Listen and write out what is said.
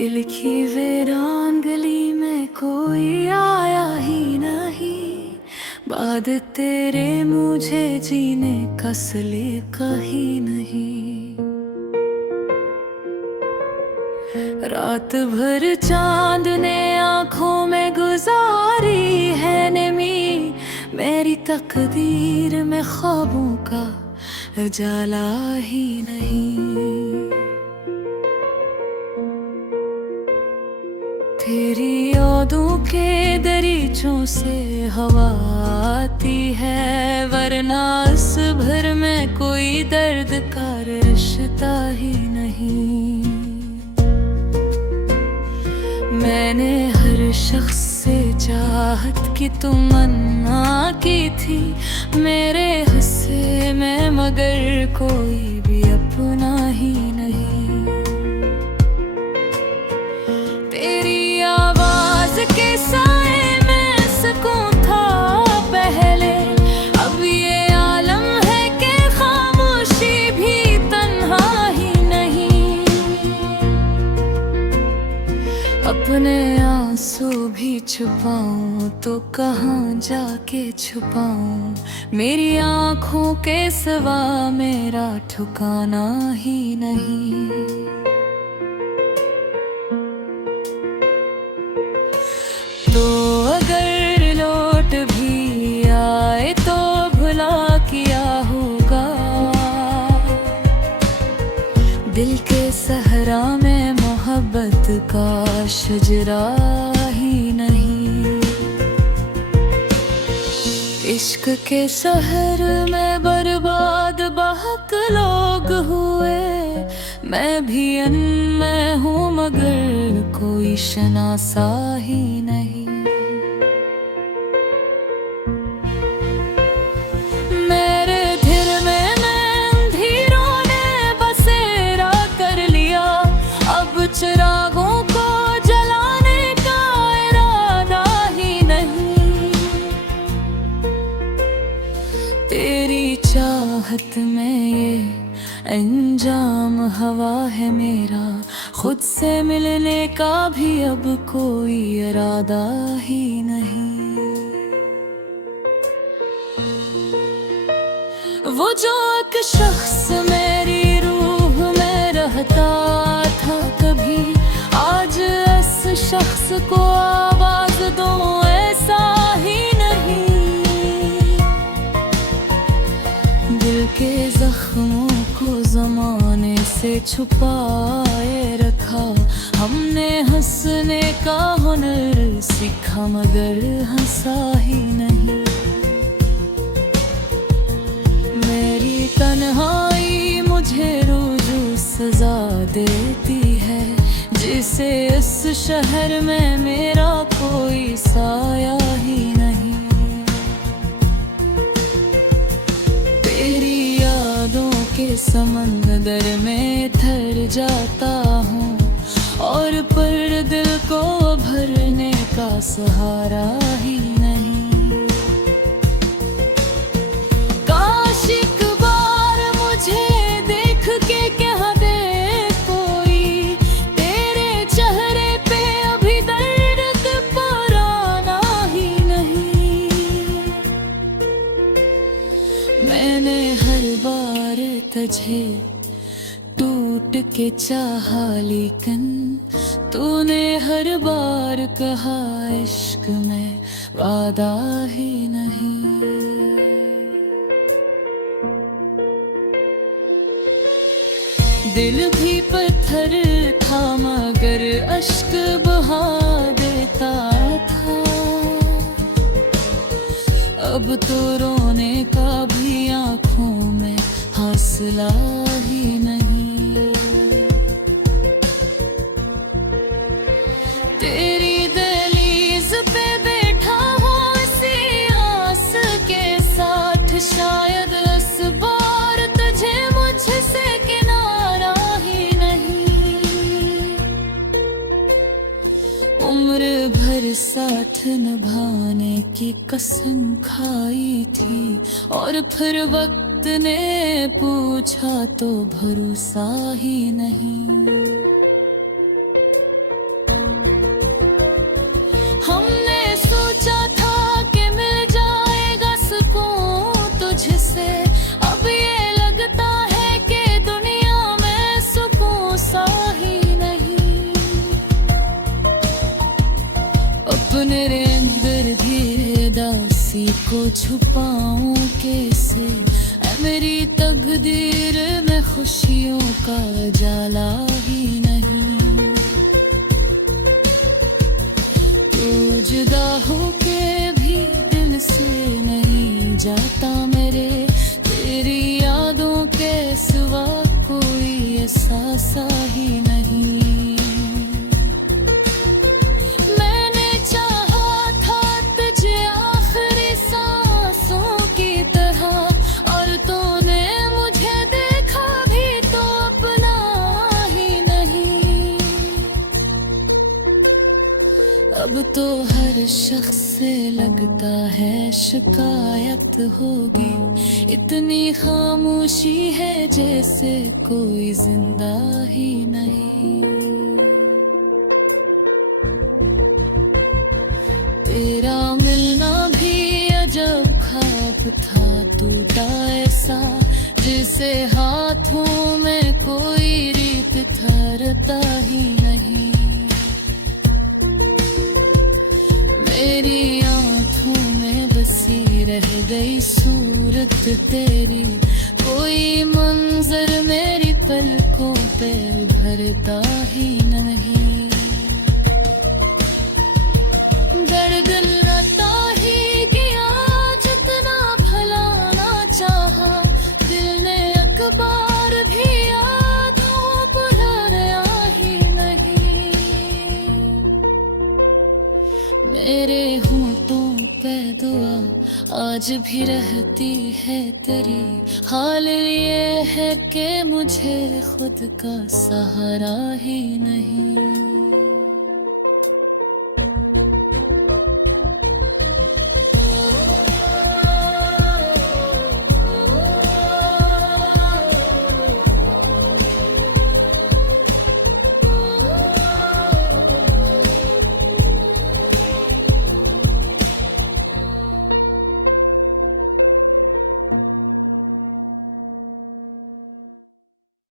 दिल की वीरान गली में कोई आया ही नहीं। बाद तेरे मुझे जीने का सलीका ही नहीं। रात भर चांद ने आंखों में गुजारी है नमी। मेरी तकदीर में ख्वाबों का उजाला ही नहीं। तेरी यादों के दरीचों से हवा आती है, वरना इस भर में कोई दर्द का रिश्ता ही नहीं। मैंने हर शख्स से चाहत की तमन्ना की थी मेरे हिस्से में, मगर कोई भी अपना ही नहीं। तेरी आवाज के साए में सुकून था पहले, अब ये आलम है कि खामोशी भी तन्हा ही नहीं। अपने आंसू भी छुपाऊं तो कहाँ जाके छुपाऊं, मेरी आंखों के सिवा मेरा ठिकाना ही नहीं। तो अगर लौट भी आए तो भुला किया होगा, दिल के सहरा में मोहब्बत का शजरा ही नहीं। इश्क के शहर में बर्बाद बहक लोग हुए, मैं भी अनमय हूँ मगर कोई शनासा ही नहीं। मेरे दिल में अंधेरों ने बसेरा कर लिया, अब चिरागों को जलाने का इरादा ही नहीं। तेरी चाहत में ये अंजाम हवा है मेरा, खुद से मिलने का भी अब कोई इरादा ही नहीं। वो जो एक शख्स मेरी रूह में रहता था कभी, आज इस शख्स को आवाज दो ऐसा ही नहीं। दिल के जख्मों को जमाने से छुपाए रखा, हमने हंसने का हुनर सीखा मगर हंसा ही नहीं। मेरी तन्हाई मुझे रोज सजा देती है, जिसे इस शहर में मेरा कोई साया ही नहीं। तेरी यादों के समंदर में ठहर जाता हूँ, और पर दिल को भरने का सहारा ही नहीं। काश एक बार मुझे देख के कह दे कोई, तेरे चेहरे पे अभी दर्द पुराना ही नहीं। मैंने हर बार तुझे टूट के चाहा, लेकिन तूने हर बार कहा इश्क में वादा ही नहीं। दिल भी पत्थर था मगर अश्क बहा देता था, अब तो रोने का भी आँखों में हौसला ही नहीं। तेरी दहलीज पे बैठा हूँ इसी आस के साथ, शायद इस बार तुझे मुझसे किनारा ही नहीं। उम्र भर साथ निभाने की कसम खाई थी, और फिर वक्त ने पूछा तो भरोसा ही नहीं। अपने अंदर धीरे दासी को छुपाऊं कैसे, ऐ मेरी तकदीर में खुशियों का जाला ही नहीं। तू जुदा होके भी दिल से नहीं जाता मेरे, तेरी यादों के सिवा कोई एहसास ही नहीं। मैंने चाहा था तुझे आखिरी सांसों की तरह, और तूने मुझे देखा भी तो अपना ही नहीं। अब तो हर शख्स से लगता है शिकायत होगी, इतनी खामोशी है जैसे कोई जिंदा ही नहीं। तेरा मिलना भी अजब ख्वाब था टूटा ऐसा, जिसे हाथों में कोई रीत धरता ही नहीं। मेरी आंखों में बसी रह गई सूरत तेरी, कोई मंजर मेरी पलकों पे भरता ही नहीं। दर्द लता ही गया जितना भलाना चाहा, दिल ने अखबार भी यादों बुलाया ही नहीं। मेरे होंठों पे दुआ आज भी रहती है तेरी, हाल ये है कि मुझे खुद का सहारा ही नहीं।